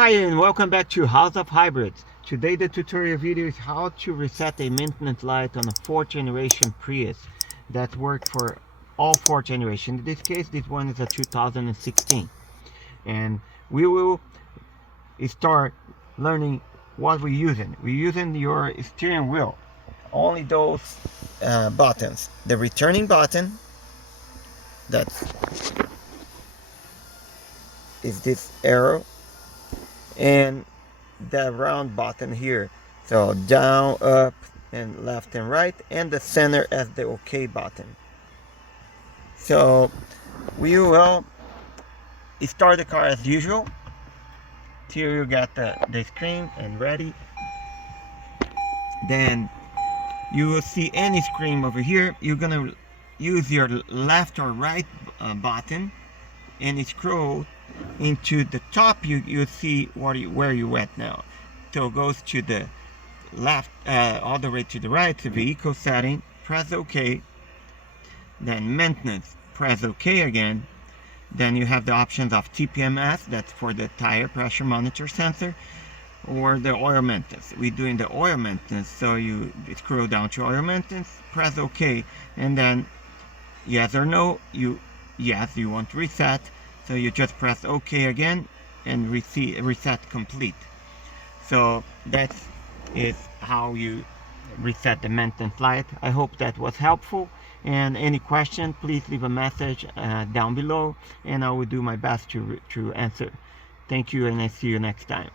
Hi and welcome back to House of Hybrids. Today the tutorial video is how to reset a maintenance light on a 4th generation Prius that works for all 4 generations. In this case, this one is a 2016. And we will start learning what we're using. We're using your steering wheel. Only those buttons. The returning button, that is this arrow, and the round button here, so down, up, and left and right, and the center as the OK button. So we will start the car as usual till you get the screen and ready. Then you will see any screen over here. You're gonna use your left or right button and scroll into the top. You see where you're at now. So it goes to the left, all the way to the right, to vehicle setting, press OK. Then maintenance, press OK again. Then you have the options of TPMS, that's for the tire pressure monitor sensor, or the oil maintenance. We're doing the oil maintenance, so you scroll down to oil maintenance, press OK, and then yes or no. Yes, you want to reset, so you just press OK again and reset complete. So that is how you reset the maintenance light. I hope that was helpful, and any question, please leave a message down below and I will do my best to answer. Thank you, and I see you next time.